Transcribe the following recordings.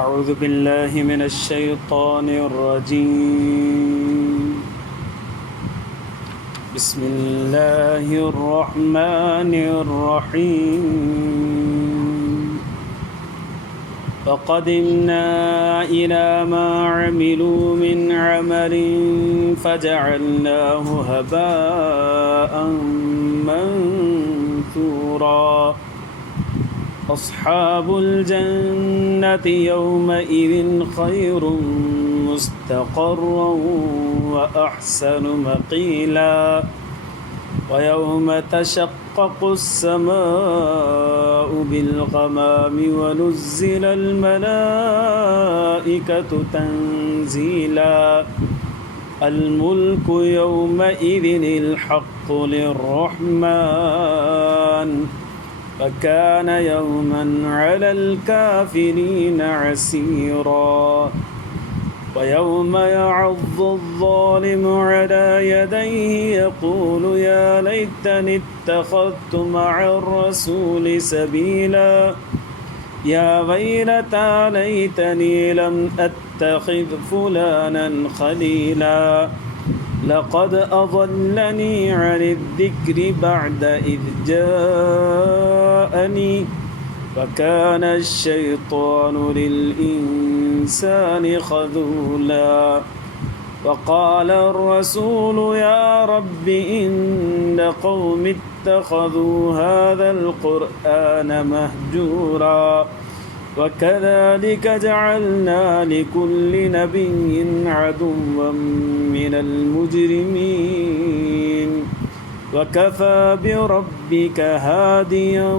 أعوذ بالله من الشيطان الرجيم بسم الله الرحمن الرحيم وقدمنا إلى ما عملوا من عمل فجعلناه هباء منثورا أصحاب الجنة يومئذ خير مستقرا وأحسن مقيلا ويوم تشقق السماء بالغمام ونزل الملائكة تنزيلا الملك يومئذ الحق للرحمن فكان يوما على الكافرين عسيرا ويوم يعض الظالم على يديه يقول يا ليتني اتخذت مع الرسول سبيلا يا ويلتى ليتني لم أتخذ فلانا خليلا لقد أضلني عن الذكر بعد إذ جاءني وكان الشيطان للإنسان خذولا وقال الرسول يا رب إن قوم اتخذوا هذا القرآن مهجورا وكذلك جعلنا لكل نبي عدوا من المجرمين وكفى بربك هاديا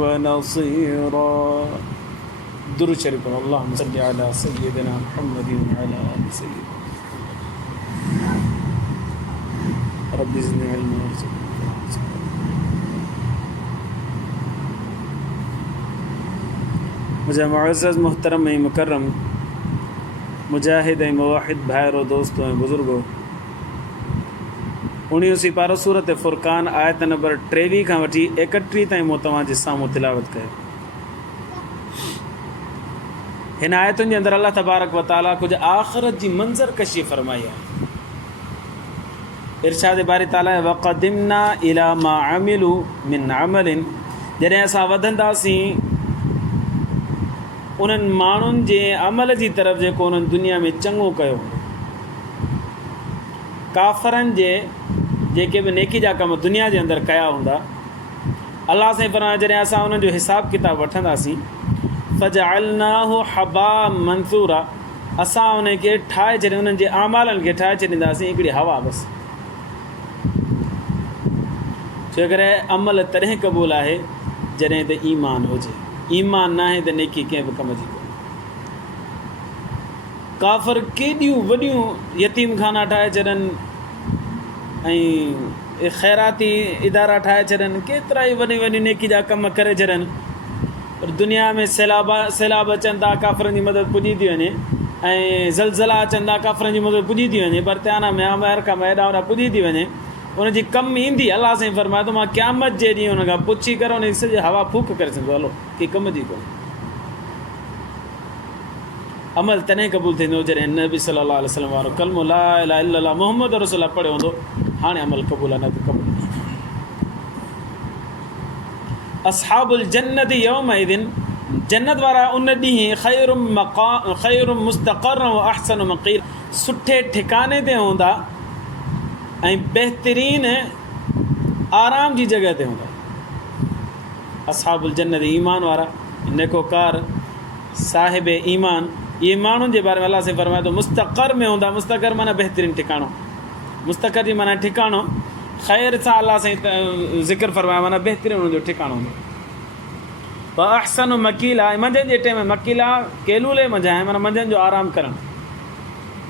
ونصيرا. درود شريف. اللهم صل على سيدنا محمد وعلى آل سيدنا رب زدني علما وارزقني. मुझे मुअज़्ज़ज़ मुहतरम ऐं मुकर्रम मुजाहिद ऐं मुवाहिद भाइरो दोस्तों ऐं बुज़ुर्गो 19 पारो सूरत फ़ुरक़ान आयत नंबर 23 खां वठी 31 ताईं मूं तव्हांजे साम्हूं तिलावत कयो. हिन आयतुनि जे अंदरि अल्लाह तबारक व ताला कुझु आख़िरत जी मंज़र कशी फ़रमाई आहे. इरशाद बारी ताला वक़दिमना इला मा अमिलू मिन अमलिन, जॾहिं असां वधंदासीं उन्हनि माण्हुनि जे अमल जी तरफ़ जेको उन्हनि दुनिया में चङो कयो. काफ़रनि जे जेके बि नेकी जा कम दुनिया जे अंदरि कया हूंदा, अलाह साईं फरमायो जॾहिं असां उन्हनि जो हिसाब किताब वठंदासीं फजअलनाहु हबा मंसूरा, असां उनखे ठाहे छॾे उन्हनि जे आमालनि खे ठाहे छॾींदासीं हिकिड़ी हवा बसि. छो करे अमल तॾहिं क़बूल आहे जॾहिं त ईमान हुजे. ईमान न आहे त नेकी कंहिं बि कम जी कोन्हे. काफ़र केॾियूं वॾियूं यतीम खाना ठाहे छॾनि ऐं ख़ैराती इदारा ठाहे छॾनि, केतिरा ई वॾी वॾी नेकी जा कम करे छॾनि, पर दुनिया में सैलाब अचनि था काफ़रनि जी मदद पुॼी थी वञे ऐं ज़लज़ला अचनि था काफ़रनि जी मदद पुॼी थी वञे, बर्ताना में अमेरिका में हेॾा होॾा पुॼी थी वञे, उनजी कम ईंदी. अलाह साईं फरमाए थो मां क़यामत जे ॾींहुं हुन खां पुछी करे उन सॼी हवा फूक करे सघंदो. हलो की कम जी कोन्हे. अमल तॾहिं क़बूल थींदो जॾहिं नबी सल्लल्लाहु अलैहि वसल्लम वारो कलमो ला इलाहा इल्लल्लाह मुहम्मद रसूलुल्लाह पढ़ियो हूंदो. हाणे अमल क़बूल आहे, न त क़बूल. अस्हाबुल जन्नत यौमइदिन, जन्नत वारा उन ॾींहुं ख़ैरुम मुस्तक़र व अहसन मक़ील, सुठे ठिकाने ते हूंदा ऐं बहितरीन आराम जी जॻह ते हूंदा. अस्हाबुल जन्नत ईमान वारा, नेकोकार, साहिब ईमान, इहे माण्हुनि जे बारे में अलाह से फरमाए थो मुस्तक़र में हूंदा. मुस्तक़र माना बहितरीन ठिकाणो. मुस्तक़र जी माना ठिकाणो. ख़ैर सां अलाह साईं ज़िक्र फरमायो माना बहितरीन हुनजो ठिकाणो हूंदो. व अहसन मकीला, मंझंदि जे टाइम में मकीला केलूले मंझि आहे माना मंझंदि जो आराम करणु.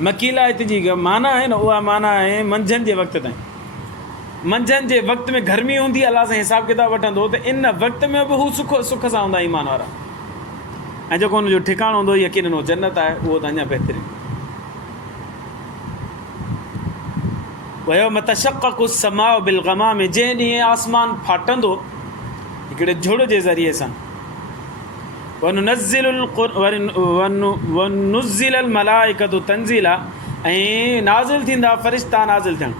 मकीला हिते जी माना आहे न, उहा माना आहे मंझंदि जे वक़्त ताईं. मंझंदि जे वक़्त में गर्मी हूंदी, अलाह सां हिसाब किताब वठंदो त इन वक़्त में बि हू सुख सां हूंदा ईमान वारा. ऐं जेको हुनजो ठिकाणो हूंदो यकीनन उहो जन्नत आहे, उहो त अञा बहितरीनु. वयौम तशक़क़ु समाउ बिलग़माम, जंहिं ॾींहुं आसमान फाटंदो हिकिड़े झुड़ जे ज़रिए सां. वनुज़िल मलाइकतु तंज़ीला, ऐं नाज़िल थींदा फ़रिश्ता नाज़िल थियण।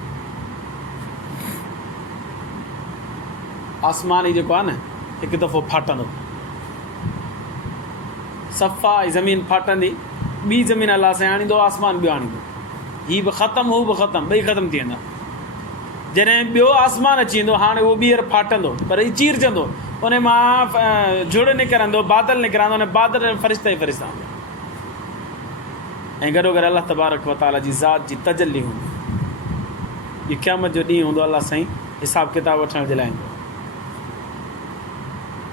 आसमान ई जेको आहे न हिकु दफ़ो फाटंदो, सफ़ा ज़मीन फाटंदी, ॿी ज़मीन अलाह सां आणींदो, आसमान ॿियो आणींदो, हीअ बि ख़तमु हू बि ख़तमु, ॿई ख़तमु थी वेंदा। जॾहिं ॿियो आसमान अची वेंदो, हाणे उहो ॿीहर फाटंदो पर हीअ चीरजंदो, उन मां झुड़ निकिरंदो, बादल निकिरंदो, उन बादल फ़रिश्ता ई फ़रिश्ता हूंदा, ऐं गॾो गॾु अलाह तबारक व तआला जी ज़ात जी तजल्ली हूंदी। इहो क़यामत जो ॾींहुं हूंदो, अलाह साईं हिसाब किताब वठण जे लाइ ईंदो।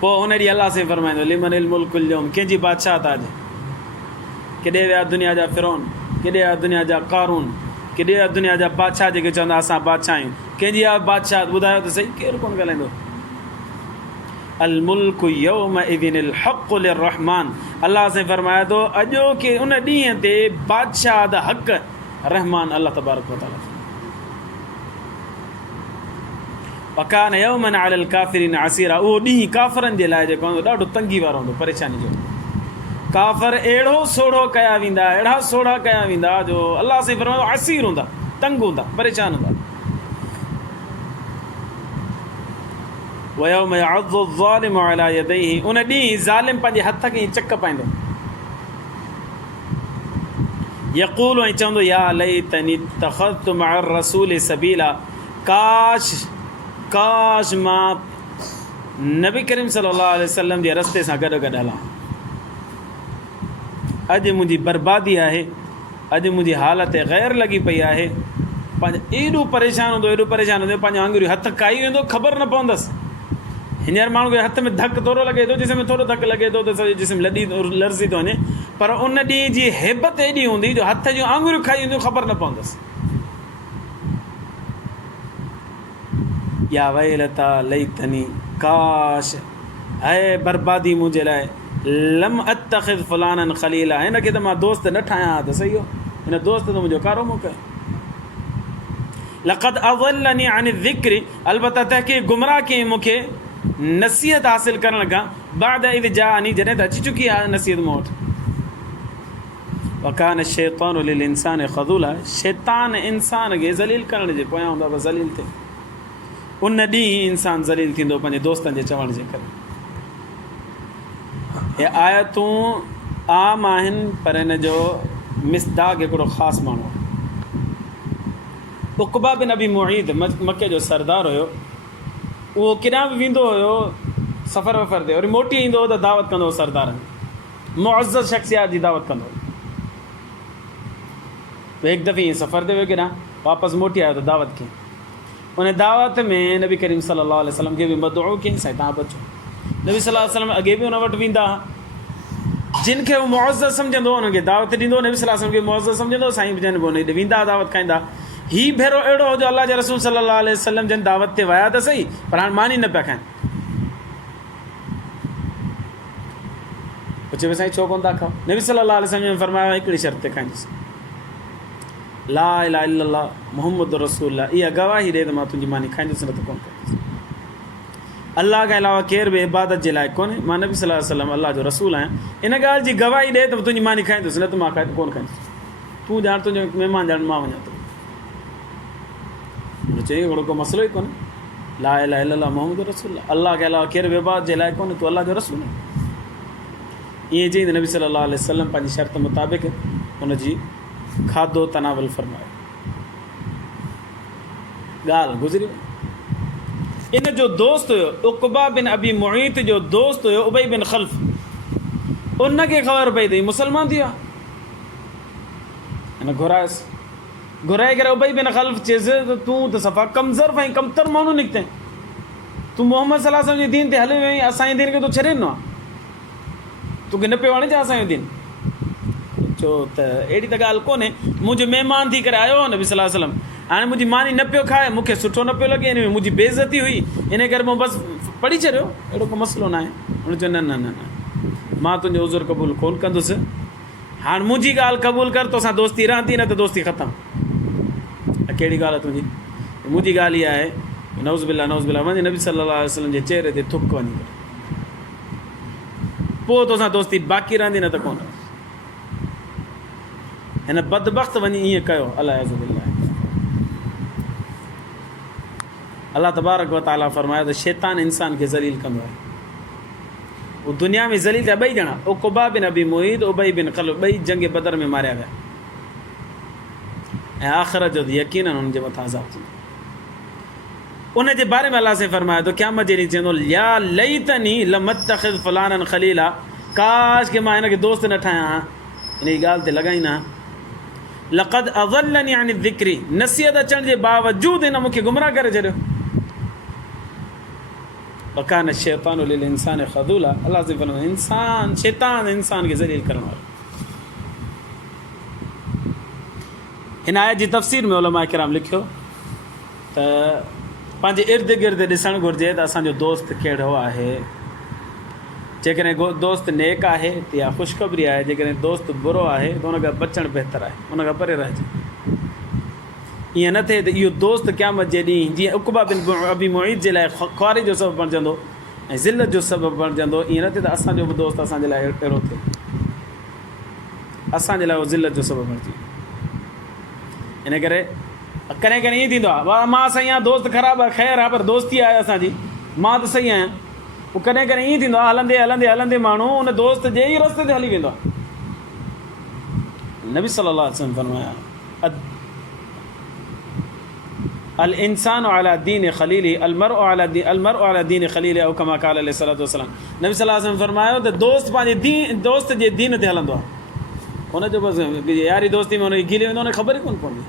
पोइ हुन ॾींहुं अलाह साईं फरमाईंदो लिमनिल मुल्कुल यौम, कंहिंजी बादशाह था अॼु? केॾे विया दुनिया जा फिरौन, केॾे विया दुनिया जा कारून, केॾे विया दुनिया जा बादशाह जेके चवंदा असां बादशाह आहियूं, कंहिंजी आहे बादशाह? ॿुधायो त सही, केरु कोन ॻाल्हाईंदो। अल मुल्कु यौम इज़िनिल हक़्क़ु लिर्रहमान, अलाह साईं फरमाए थो अॼो की उन ॾींहं ते बादशाह द हक़ रहमान अलाह तबारक व तआला। वकान यौमन अलल काफ़िरीन असीरा, उहो ॾींहुं काफ़रनि जे लाइ जेको हूंदो ॾाढो तंगी वारो हूंदो, परेशानी जो। काफ़र अहिड़ो सोढ़ो कया वेंदा, अहिड़ा सोढ़ा कया वेंदा जो अलाह साईं फरमाए थो असीर हूंदा, तंग हूंदा, परेशान हूंदा। वयौम यअज़्ज़ु ज़ालिमु अला यदैहि, उन ॾींहुं ज़ालिम पंहिंजे हथ खे चक पाईंदो, यक़ूल, ऐं चवंदो या लैतनी इत्तख़ज़्तु मअ रसूल सबीला, काश काश मां नबी करीम सल्लल्लाहु अलैहि वसल्लम जे रस्ते सां गॾु गॾु हलां। अॼु मुंहिंजी बर्बादी आहे, अॼु मुंहिंजी हालत ग़ैर लॻी पई आहे। पंहिंजो एॾो परेशान हूंदो, एॾो परेशान हूंदो, पंहिंजो आङुरियूं हथु काई वेंदो, ख़बर न पवंदसि। हींअर माण्हू खे हथ में धकु थोरो लॻे थो, जिस्म में थोरो धकु लॻे थो त सॼो जिस्म लर्ज़ी थो वञे, पर उन ॾींहुं जी हैबत एॾी हूंदी जो हथ जूं आङुरियूं खाई वेंदियूं, ख़बर न पवंदसि। या वैलता लैतनी, काश है बर्बादी मुंहिंजे लाइ, लम अत्तख़िज़ फलानन ख़लीला, हिन खे त मां दोस्त न ठाहियां हा त सही हो, हिन दोस्त त मुंहिंजो कारो मूं कयो। लक़द अज़ल्लनी अन ज़िक्री, अलबत्ता तहक़ीक़ गुमराह कयईं मूंखे नसीहत हासिल करण खां, बाद इज़ जाअनी, जॾहिं त अची चुकी आहे नसीहत मूं वटि। वकान शैतानु लिल इंसान ख़ज़ूला, शैतान इंसान खे ज़लील करण जे पोयां हूंदो आहे, ज़लील थिए। उन ॾींहुं इंसान ज़लील थींदो पंहिंजे दोस्तनि जे चवण जे करे। हे आयतूं आम आहिनि, पर हिन जो मिसदाक़ हिकिड़ो ख़ासि माण्हू आहे। उक़बा बिन अबी मुईद मके जो सरदार हुयो, उहो केॾांहुं बि वेंदो हुयो सफ़र वफ़र ते, वरी मोटी ईंदो हो त दावत कंदो हो सरदारनि, मुअज़्ज़ज़ शख़्सियात जी दावत कंदो हो। हिकु दफ़े ईअं सफ़र ते वियो, केॾांहुं वापसि मोटी आयो त दावत कयईं। उन दावत में नबी करीम सल्लल्लाहु अलैहि वसल्लम खे बि मदऊ कयईं, साईं तव्हां बि अचो। नबी सल्लल्लाहु अलैहि वसल्लम अॻे बि उन वटि वेंदा हुआ, जिन खे उहो मुअज़्ज़ज़ सम्झंदो उन्हनि खे दावत ॾींदो, नबी सल्लल्लाहु अलैहि वसल्लम खे मुअज़्ज़ज़ सम्झंदो, साईं बि जन बि उन ॾे वेंदा, दावत खाईंदा। हीउ भेरो अहिड़ो हो जो अलाह जे रसूल सल्लल्लाहु अलैहि वसल्लम जन दावत ते विया त सही, पर हाणे मानी न पिया खाइनि। पुछे पियो साईं छो कोन था खाओ? नबी सल्लल्लाहु अलैहि वसल्लम फरमायो हिकिड़ी शर्त ते खाईंदुसि, ला इलाहा इल्लल्लाह मुहम्मद रसूलुल्लाह, इहा गवाही ॾे त मां तुंहिंजी मानी खाईंदुसि, न त कोन खाईंदुसि। अलाह खां अलावा केर बि इबादत जे लाइ कोन्हे, मां नबी सल्लल्लाहु अलैहि वसल्लम अलाह जो रसूल आहियां, इन ॻाल्हि जी गवाही ॾे त तुंहिंजी मानी खाईंदुसि, न त मां कोन खाईंदुसि। तूं ॼाण, तुंहिंजो महिमान ॼाण, मां वञा थो। चई हिकिड़ो को मसइलो ई कोन्हे, ला इलाहा इल्लल्लाह मुहम्मद रसूलुल्लाह, अलाह खां अलावा केर बि इबादत जे लाइ कोन्हे, तूं अलाह जो रसूल आहीं। ईअं चई त नबी सल्लल्लाहु अलैहि वसल्लम पंहिंजी शर्त मुताबिक़ हुनजी खाधो तनावल फरमायो। ॻाल्हि गुज़री वई। इन जो दोस्त हुयो उक़बा बिन अबी मुईत जो दोस्त हुयो उबई बिन ख़ल्फ़, उनखे ख़बर पई त मुसलमान थी वियो। हिन घुरायसि, घुराए करे उबई बिन ख़ल्फ़ चइसि त तूं त सफ़ा कमज़ोर ऐं कमतर माण्हू निकितई, तूं मोहम्मद सल्लल्लाहु अलैहि वसल्लम जी दीन ते हली वई, असांजी दीन खे तूं छॾे ॾिनो आहे, तोखे न पियो वणे छा असांजो दीन? चओ त अहिड़ी त ॻाल्हि कोन्हे, मुंहिंजो महिमान थी करे आयो आहे नबी सल्लल्लाहु अलैहि वसल्लम, हाणे मुंहिंजी मानी न पियो खाए, मूंखे सुठो न पियो लॻे, हिन में मुंहिंजी बेइज़ती हुई, इन करे मूं बसि पढ़ी छॾियो, अहिड़ो को मसइलो न आहे। हुन चयो न न न न मां तुंहिंजो उज़ुर क़बूल कोन कंदुसि, हाणे मुंहिंजी ॻाल्हि क़बूल कर, तोसां दोस्ती रहंदी, न त दोस्ती ख़तमु। कहिड़ी ॻाल्हि आहे तुंहिंजी? मुंहिंजी ॻाल्हि इहा आहे, नौज़ बिल्लाह वञे नबी सल्लल्लाहु अलैहि वसल्लम जे चहिरे ते थुक वञी करे, पोइ तोसां दोस्ती बाक़ी रहंदी न त कोन। हिन बदबख़्त वञी ईअं कयो। अलाह तबारक व ताला फरमायो त शैतान इंसान खे ज़लील कंदो आहे। उहो दुनिया में ज़लील थिया ॿई ॼणा, उक़बा बिन अबी मुईद, उबई बिन ख़लफ, ॿई जंग बदर में मारिया विया ऐं आख़िरत जो यकीन हुननि जे मथां अज़ाब थींदो। उन जे बारे में अलाह से फरमायो त क़यामत जे ॾींहुं चवंदो या लैतनी लमत्तख़िज़ फ़लानन ख़लीला, काश के मां हिनखे दोस्त न ठाहियां हा, इन जी ॻाल्हि ते लॻाईंदा। लक़द अज़ल्लनी अन ज़िक्री, नसीहत अचण जे बावजूदु हिन मूंखे गुमराह करे छॾियो। वकान शैतानु लिल इंसान ख़ज़ूला, अलाह से फरमायो इंसान शैतान इंसान खे ज़लील करण वारो। हिन आयत जी तफ़सीर में उलमा किराम लिखियो त पंहिंजे इर्द गिर्द ॾिसणु घुरिजे त असांजो दोस्त कहिड़ो आहे। जेकॾहिं दोस्त नेक आहे त इहा ख़ुशख़बरी आहे, जेकॾहिं दोस्त बुरो आहे त हुन खां बचणु बहितर आहे, हुन खां परे रहिजे। ईअं न थिए त इहो दोस्त क़यामत जे ॾींहुं जीअं उक़बा बिन अबी मुईद जे लाइ ख़्वारी जो सबबु बणिजंदो ऐं ज़िलत जो सबबु बणिजंदो, ईअं न थिए त असांजो बि दोस्त असांजे लाइ अहिड़ो थिए, असांजे लाइ उहो ज़िलत जो सबबु बणिजी। इन करे कॾहिं कॾहिं ईअं थींदो आहे मां सही आहियां, दोस्त ख़राबु आहे, ख़ैरु आहे, पर दोस्ती आहे असांजी, मां त सही आहियां। पोइ कॾहिं कॾहिं ईअं थींदो आहे हलंदे हलंदे हलंदे माण्हू उन दोस्त जे ई रस्ते ते हली वेंदो आहे। नबी सल्लल्लाहु अलैहि वसल्लम फरमाया अल इंसान अला दीन ख़लीली अलमरउ अला दीन ख़लीली औ कमा क़ाल अलैहिस्सलातु वस्सलाम। नबी सल्लल्लाहु अलैहि वसल्लम फरमायो त दोस्त पंहिंजे दोस्त जे दीन ते हलंदो आहे, हुनजो बसि यारी दोस्ती में हुनखे गिली वेंदो, हुनखे ख़बर ई कोन पवंदी।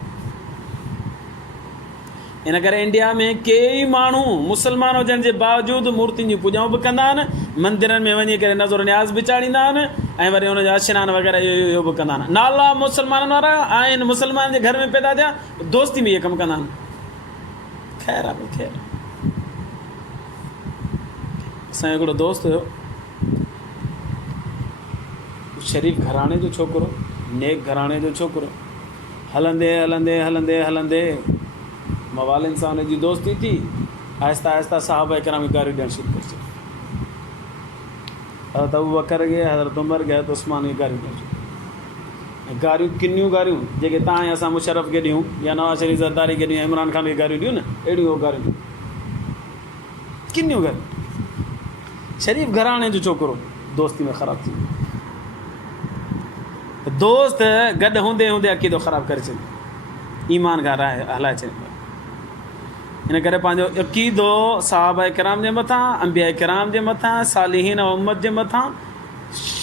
इन करे इंडिया में कई माण्हू मुस्लमान हुजण जे बावजूदु मूर्तियुनि जी पूॼाऊं बि कंदा आहिनि, मंदरनि में वञी करे नज़र न्याज़ बि चाढ़ींदा आहिनि ऐं वरी हुनजा सनान वग़ैरह इहो बि कंदा आहिनि। नाला मुस्लमाननि वारा आहिनि, मुस्लमान जे घर में पैदा थिया, दोस्ती में इहे कमु कंदा आहिनि। ख़ैरु आहे भई ख़ैरु। असांजो हिकिड़ो दोस्त हुयो, शरीफ़ घराणे जो छोकिरो, नेक घराणे जो छोकिरो, हलंदे हलंदे हलंदे हलंदे मवालनि सां हुनजी दोस्ती थी, आहिस्ता आहिस्ता साहबा किराम गारियूं ॾियणु शुरू करे छॾियूं। हज़रत अबू बकर खे, हज़रत उमर खे, हज़रत उस्मान खे गारियूं ॾियणु शुरू। ऐं गारियूं किनियूं गारियूं जेके तव्हां ऐं असां मुशरफ खे ॾियूं या नवाज़ शरीफ़ ज़रदारी खे ॾियूं, इमरान ख़ान खे गारियूं ॾियूं न, अहिड़ियूं गारियूं ॾियूं, किनियूं गारियूं। शरीफ़ घराणे जो छोकिरो दोस्ती में ख़राबु थी वियो। दोस्त गॾु हूंदे हूंदे अक़ीदो ख़राबु करे छॾियो, ईमान खां हलाए छॾियो। इन करे पंहिंजो अक़ीदो साहबा किराम जे मथां, अंबिया किराम जे मथां, सालिहीन उम्मत जे मथां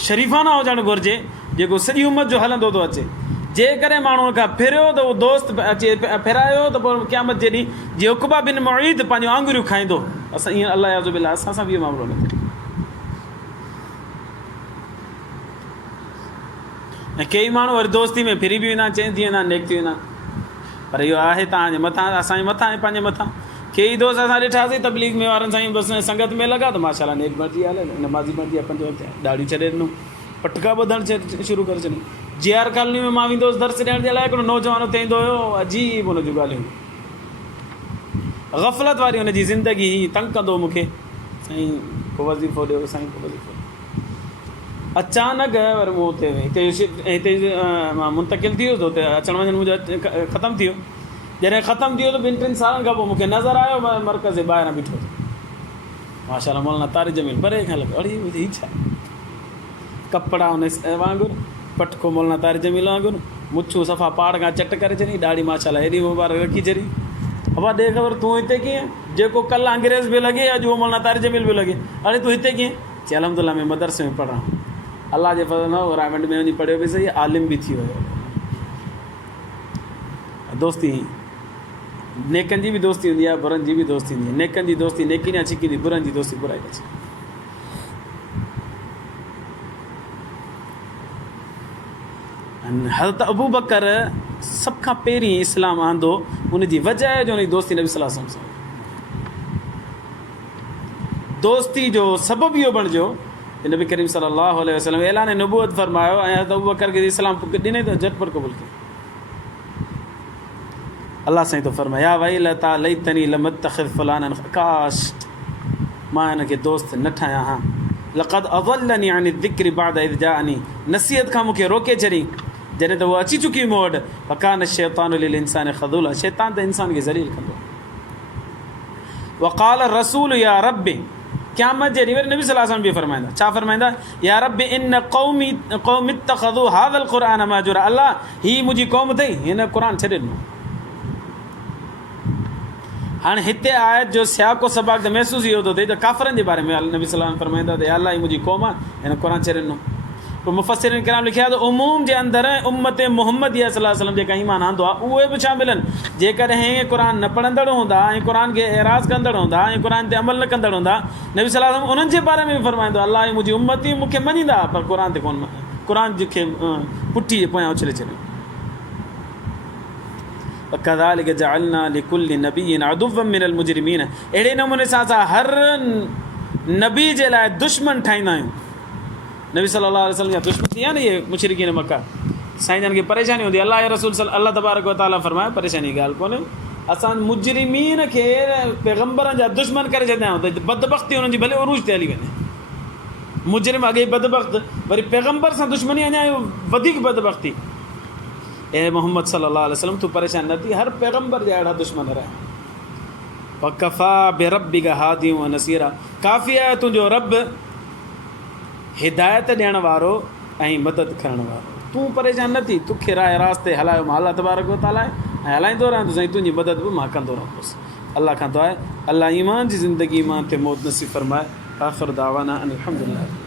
शरीफ़ाना हुजणु घुरिजे, जेको सॼी उम्मत जो हलंदो थो अचे। जेकॾहिं माण्हू खां फिरियो त उहो दोस्त अचे फिरायो त पोइ क़यामत जे ॾींहुं जीअं उक़बा बिन मुईद पंहिंजूं आंगुरियूं खाईंदो। असां ईअं अलाह याज़ बिल्लाह असां सां बि इहो मामिलो न थिए। ऐं कई माण्हू वरी दोस्ती में फिरी बि वेंदा, चेंज थी वेंदा, नेक थी वेंदा, पर इहो आहे तव्हांजे मथां, असांजे मथां ऐं पंहिंजे मथां। कई दोस्त असां ॾिठासीं तबलीग में वारनि सां ई बसि संगत में लॻा त माशाल्लाह नेक बणिजी हले, नमाज़ी बणिजी 5 वक़्त ॾाढ़ी छॾे ॾिनूं, पटका ॿधणु शुरू करे छॾियूं। JR कॉलोनी में मां वेंदो हुउसि दर्स ॾियण जे लाइ, हिकिड़ो नौजवान उते ईंदो हुयो, अजीब हुनजूं ॻाल्हियूं, ग़फ़लत वारी हुनजी ज़िंदगी तंग कंदो मूंखे, साईं को वज़ीफ़ो ॾियो, साईं को वज़ीफ़ो। अचानक वरी मूं हुते हिते मां मुंतक़िल थी वियुसि, हुते अचणु वञणु मुंहिंजो ख़तमु थी वियो। जॾहिं ख़तमु थी वियो त 2-3 सालनि खां पोइ मूंखे नज़र आयो, मर्कज़ जे ॿाहिरां बीठो माशाल्लाह मौलाना तारिक़ जमील, परे खां लॻो, अड़े हीअ छा कपिड़ा हुन वांगुरु, पटको मौलाना तारिक़ जमील वांगुरु, मुछूं सफ़ा पाड़ खां चट करे छॾी, ॾाढी माशाल्लाह हेॾी मुबारक रखी छॾी। अबा ॾे ख़बर तूं हिते कीअं, जेको कल्ह अंग्रेज़ बि लॻे अॼु उहो मौलाना तारिक़ जमील बि लॻे, अड़े तूं हिते कीअं? चई अलहमदुलिल्लाह में मदरसे में पढ़ां, अलाह जे फज़ल न रायमंड में वञी पढ़ियो बि सही, आलिम बि थी वियो। दोस्ती नेकनि जी बि दोस्ती हूंदी आहे, बुरनि जी बि दोस्ती हूंदी आहे। नेकनि जी दोस्ती नेकी न छिकींदी, बुरनि जी दोस्ती बुराई न छिकींदी। हज़रत अबू बकर सभ खां पहिरीं इस्लाम आंदो, उनजी वजह जो उनजी दोस्ती नबी सल्लल्लाहु अलैहि वसल्लम सां। दोस्ती जो सबबु इहो बणिजो, नबी करीम सल्लल्लाहु अलैहि वसल्लम ऐलान नबूवत फरमायो ऐं हज़रत अबू बकर खे इस्लाम ॾिने त झटपट क़बूल कयो। अलाह साईं तो फरमाया वई लता लैतनी लमत्तखिज़ फलानन, काश मां हिन खे दोस्त न ठाहियां हा, लक़द अज़ल्लनी अन ज़िक्रि बअद इज़ जाअनी, नसीहत खां मूंखे रोके छॾी जॾहिं त उहा अची चुकी मूं वटि। वकान शैतानु लिल इंसान ख़ज़ूला, शैतान त इंसान खे ज़लील कंदो। वक़ाल रसूल या रब्बि, क़यामत जे ॾींहुं वरी नबी सल्लल्लाहु अलैहि वसल्लम बि फरमाईंदा, छा फरमाईंदा? या रब्बि इन क़ौमी इत्तख़ज़ू हाज़ल क़ुरआन महजूरा, अल्लाह ही मुंहिंजी क़ौम अथई, हिन क़ुर छॾे ॾिनो। हाणे हिते आयत जो सियाको सबाक त महसूसु इहो थो थिए त काफ़रनि जे बारे में नबी सल्लल्लाहु अलैहि वसल्लम फरमाईंदा त अल्लाह ही मुंहिंजी क़ौम आहे, हिन क़ुर छॾे ॾिनो। पोइ मुफ़स्सिरीन किराम लिखिया त उमूम जे अंदरि उम्मत मुहम्मदिया सल्लल्लाहु अलैहि वसल्लम जेका ईमान आंदो आहे उहे बि छा मिलनि, जेकॾहिं क़ुर न पढ़ंदड़ हूंदा ऐं क़ुर खे एराज़ कंदड़ हूंदा ऐं क़ुर ते अमल न कंदड़ हूंदा, नबी सल्लल्लाहु अलैहि वसल्लम उन्हनि जे बारे में बि फरमाईंदो अल्लाह ही मुंहिंजी उम्मती मूंखे मञींदा पर क़ुर ते कोन, क़ुर खे पुठी जे पोयां उछले छॾियो। कज़ालिक जअलना लिकुल्लि नबिय्यिन अदुव्वन मिनल मुजरिमीन, अहिड़े नमूने सां असां हर नबी जे लाइ दुश्मन ठाहींदा आहियूं। नबी सल्लल्लाहु अलैहि वसल्लम जा दुश्मन थी विया न इहे मुशरिकीन मक्का, साईं जन खे परेशानी हूंदी, अल्लाह जे रसूल अल्लाह तबारक व तआला फरमाए परेशानी जी ॻाल्हि कोन्हे, असां मुजरिमीन खे पैगंबरनि जा दुश्मन करे छॾिया आहियूं त बदबख़्ती हुननि जी भले उरूज ते हली वञे। मुजरिम अॻे बदबख़्त, वरी पैगंबर सां दुश्मनी अञा वधीक बदबख़्ती। ए मोहम्मद सल्लल्लाहु अलैहि वसल्लम तूं परेशान न थी, हर पैगंबर जा अहिड़ा दुश्मन रहिया। वकफ़ा बिरब्बिका हादियन व नसीरा, काफ़ी आहे तुंहिंजो रब हिदायत ॾियण वारो ऐं मदद करण वारो, तूं परेशान न थी, तोखे राह रास्ते हलायो मां अल्लाह तबारक व तआला ऐं हलाईंदो रहंदुसि ऐं तुंहिंजी मदद बि मां कंदो रहंदुसि। अल्लाह खां दुआ आहे अल्लाह ईमान जी ज़िंदगी मां ते मौत नसीब फरमाए। आख़िर दावाना अनिल हम्दुलिल्लाह।